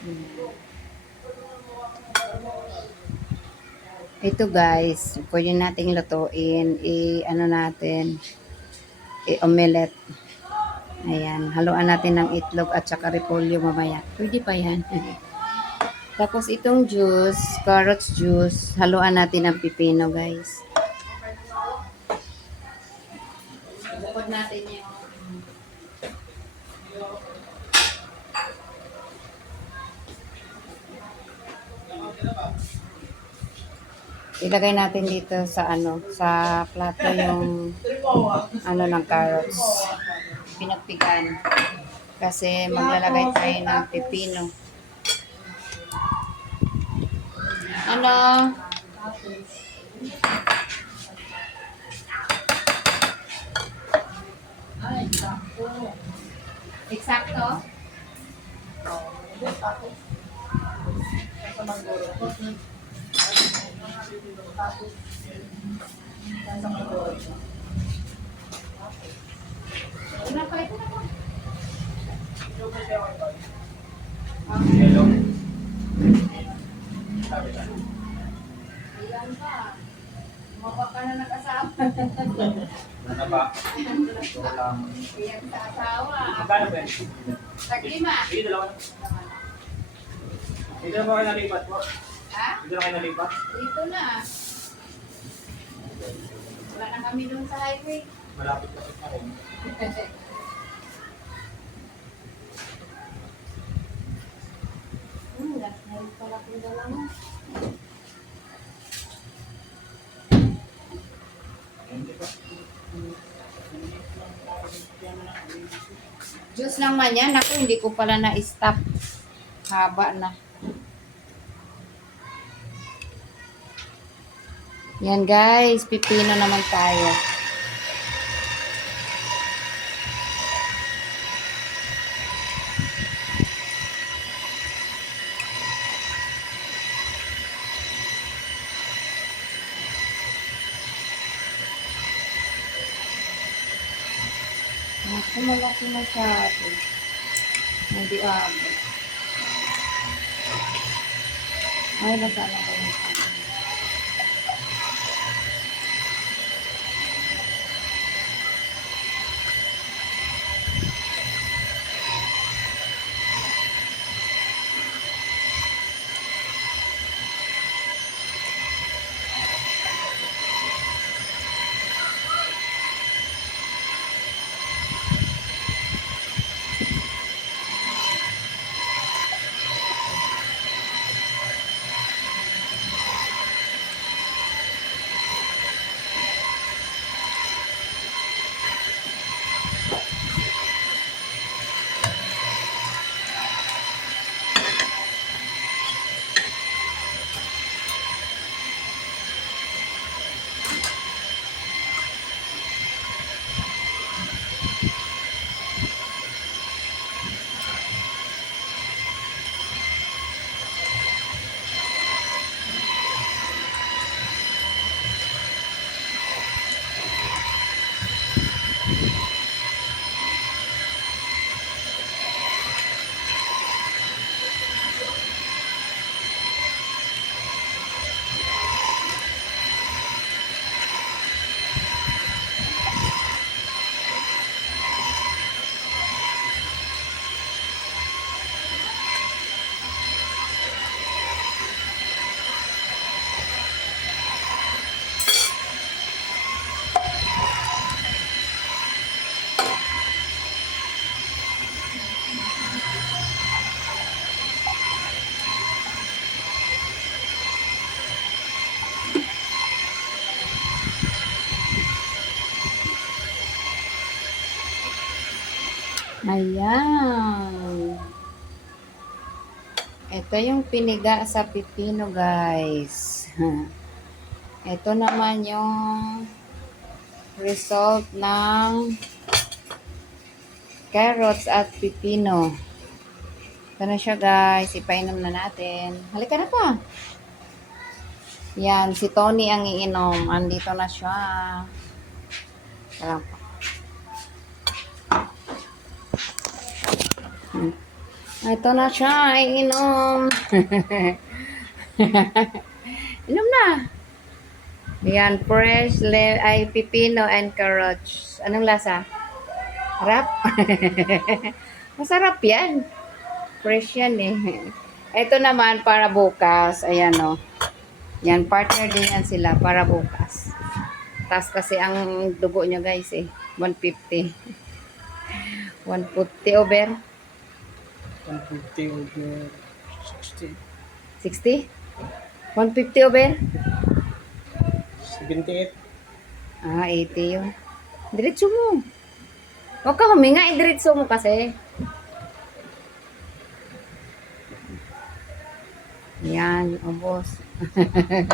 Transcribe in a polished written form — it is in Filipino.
Hmm. Ito guys, pwede nating lutuin. Ano natin, i-omelette. Ayan, haluan natin ng itlog at saka repolyo mamaya. Pwede pa yan. Tapos itong juice, carrots juice, haluan natin ng pipino guys. Bukod natin yung ilagay natin dito sa sa plato yung ng carrots. Pinagpigan. Kasi maglalagay tayo ng pipino. Ano? Ay, sakto. Eksakto? Ilan pa? Mukha ka na nag-asawa. Ano ba? Iyan sa asawa. Magkano ba yan? Tag-lima. Sige, dalawa na. Dito na ba kayo nalipat po? Ha? Dito na kayo nalipat? Dito na. Wala na kami doon sa highway. Malapit-lapit na rin. Meron pala kong dala mo. Diyos naman yan. Ako, hindi ko pala na-stop. Haba na. Yan guys, pipino naman tayo. Ako, malaki masyado. Hindi abot. Ay, nasala ko yung ano. Ayan. Ito yung piniga sa pipino, guys. Ito naman yung result ng carrots at pipino. Ito na siya, guys. Ipainom na natin. Halika na pa. Yan, si Tony ang iinom. Andito na siya. Parang Ito na siya, iinom. Inom na. Yan, fresh, ay pipino and carrots. Anong lasa? Harap? Masarap yan. Fresh yan eh. Ito naman para bukas. Ayan o. Yan, partner din yan sila para bukas. Taas kasi ang dugo niya guys eh. 150. 150 over 150 over 60. 60? 150 over? 78. Ah, 80 yun. Diretso mo. Huwag ka huminga, diretso mo kasi. Yan, ubos.